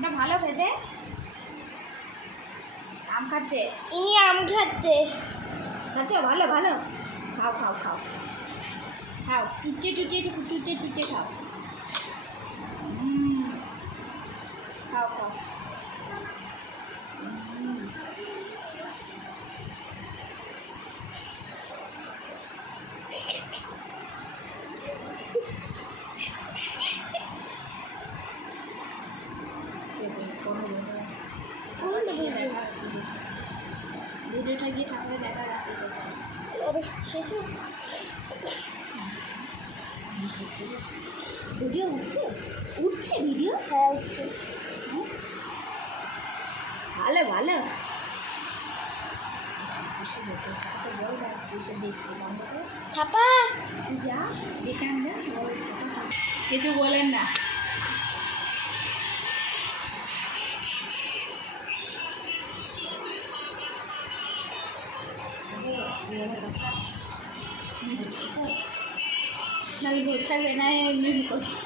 আমটা ভালো খেতে। আম খাচ্ছে, ইনি আম খাচ্ছে। খাচ্ছ? ভালো ভালো, খাও খাও খাও খাও, চুচে চুচে চুচে চুচে খাও। খাও খাও। ভিডিওটা গিয়ে ঠাকুরে দেখা যাবে। ভিডিও উঠছে, উঠছে ভিডিও। হ্যাঁ উঠছে। ভালো ভালো, খুশি হচ্ছে। ঠাকুর বল দেখ, খুশি দেখতে বন্ধ করে থাপা তুই যা দেখে আনবে। কিছু বলেন না। আমি ভোট থাকবে না এমনি করতে।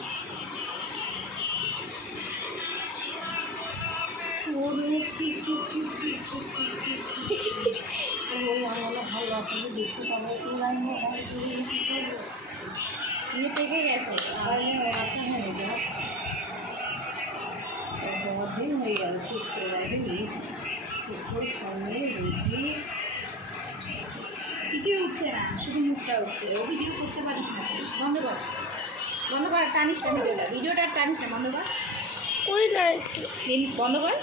পেকে গেছে হয়ে গেল শুক্রবারে কিছুই উঠছে না, শুধু মুখটা উঠছে। ও ভিডিও করতে পারিস না, বন্ধ কর বন্ধ কর, টানিস না ভিডিওটা, ভিডিওটা টানিস না, বন্ধ কর করি না একটু। বন্ধ কর।